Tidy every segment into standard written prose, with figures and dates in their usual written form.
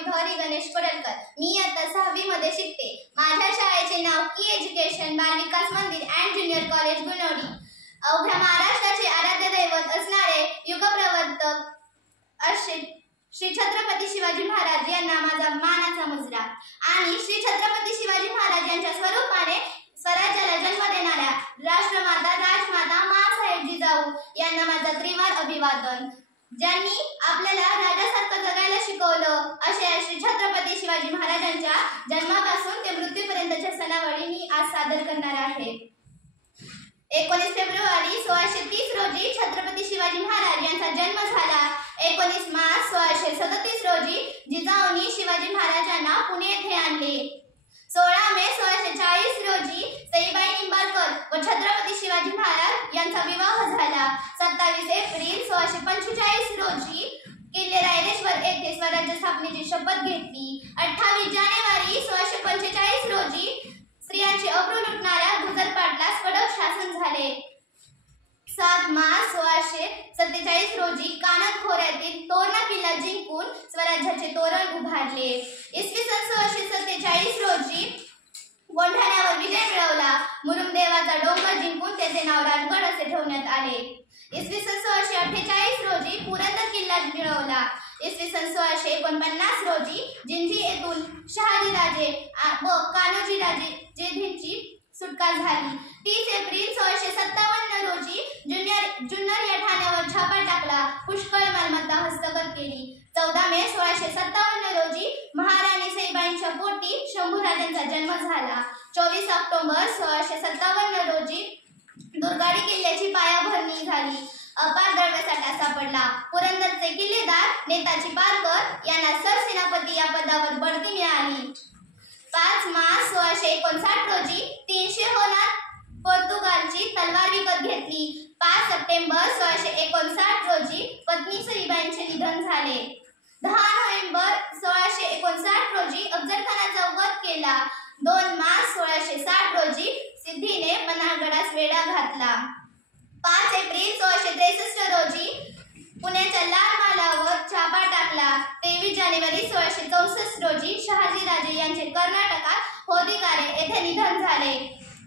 विभावरी गणेश पडळकर। मी आता 6वी मध्ये शिकते। माझ्या शाळेचे नाव की एज्युकेशन बाल विकास मंदिर अँड ज्युनियर कॉलेज गुणवडी। अवघ्या महाराष्ट्राचे आराध्य दैवत असणारे युगप्रवर्तक श्री छत्रपती शिवाजी महाराज यांना माझा मानाचा मुजरा। आणि श्री छत्रपती शिवाजी महाराज यांच्या स्वरूपाने स्वराज्याला जन्म देणाऱ्या राष्ट्रमाता राजमाता माँसाहेब जिजाऊ यांना माझा त्रिवार अभिवादन। ज्यांनी आपल्याला राजासारखं जगायला शिकवलं अशा श्री छत्रपती शिवाजी महाराजांच्या जन्मापासून ते मृत्यूपर्यंतच्या सणावळी मी आज सादर करणार आहे। 19 फेब्रुवारी 1630 रोजी छत्रपती शिवाजी महाराज यांचा जन्म झाला। 19 मार्च 1637 रोजी जिजाऊंनी शिवाजी महाराजांना पुणे येथे आणले। 16 मे 1640 रोजी सईबाई निंबाळकर व छत्रपती शिवाजी महाराज यांचा विवाह झाला। 27 एप्रिल 1645 रोजी किल्ले रायरेश्वर येथे स्वराज्य स्थापनेची शपथ घेतली। 28 जानेवारी 1645 रोजी स्त्रियांचे अब्रू लुटणाऱ्या गुजर पाटलास कडक शासन झाले। 7 मार्च 1647 रोजी कानद खोऱ्यातील तोरणा किल्ला जिंकून स्वराज्याचे तोरण उभारले। इसवी सन 1647 रोजी गोंढाण्यावर विजय मिळवला। मुरुमदेवाचा डोंगर जिंकून त्याचे नाव राजगड असे ठेवण्यात आले। इसवी सन 1648 रोजी पुरंदर किल्ला मिळवला। इसवी सन 1649 रोजी जिंजी येथून शहाजीराजे व कान्होजीराजे जेधेंची सुटका झाली। 30 एप्रिल 1657 रोजी जुन्नर या ठाण्यावर छापा टाकला, पुष्कळ मालमत्ता हस्तगत केली। 14 मे 1657 रोजी महाराणी सईबाईंच्या पोटी शंभूराजांचा जन्म झाला। 24 ऑक्टोबर 1657 रोजी दुर्गाडी किल्ल्याची पायाभरणी झाली। अपार द्रव्यसाठा सापडला। पुरंदरचे किल्लेदार नेताजी पारकर यांना सरसेनापती या पदावर बढती मिळाली। 5 मार्च 1659 रोजी 300 होणार पोर्तुगालची तलवार विकत घेतली। 5 सप्टेंबर 1659 रोजी पत्नी सईबाईंचे निधन झाले। 10 नोव्हेंबर 1659 रोजी अफजल खानाचा वध केला। 2 मार्च 1660 रोजी सिद्धीने पन्हाळगडास वेढा घातला। 5 एप्रिल 1663 रोजी पुण्याच्या लाल महालावर छापा टाकला। 23 जानेवारी 1664 रोजी शहाजीराजे यांचे कर्नाटकात होदिकारे येथे निधन झाले।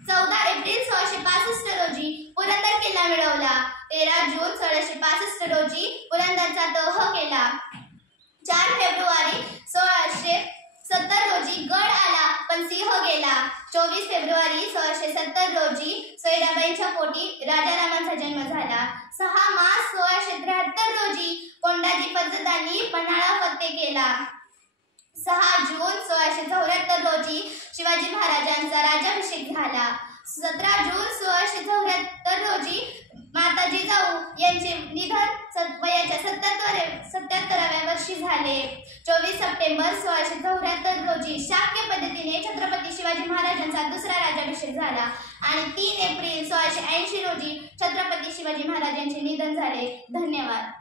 14 एप्रिल 1665 रोजी पुरंदर किल्ला मिळवला। 13 जून 1665 रोजी पुरंदरचा तह केला। 4 फेब्रुवारी 1670 रोजी गड आला पण सिंह गेला। 24 फेब्रुवारी 1670 रोजी सोयराबाईंच्या पोटी राजारामांचा जन्म झाला। 6 मार्च 1673 रोजी कोंडाजी फजदांनी पन्हाळा फत्ते केला। 6 जून 1674 रोजी शिवाजी महाराजांचा राज्याभिषेक झाला। 17 जून 1674 रोजी माता जिजाऊ यांचे निधन वयाच्या 77व्या वर्षी झाले। 24 सप्टेंबर 1674 रोजी शाक्य पद्धतीने छत्रपती शिवाजी महाराजांचा दुसरा राज्याभिषेक झाला आणि 3 एप्रिल 1680 रोजी छत्रपती शिवाजी महाराजांचे निधन झाले। धन्यवाद।